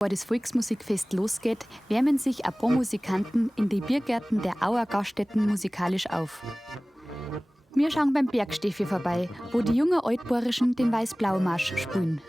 Bevor das Volksmusikfest losgeht, wärmen sich ein paar Musikanten in die Biergärten der Auer Gaststätten musikalisch auf. Wir schauen beim Bergsteffi vorbei, wo die jungen Altbohrischen den Weiß-Blau-Marsch spielen.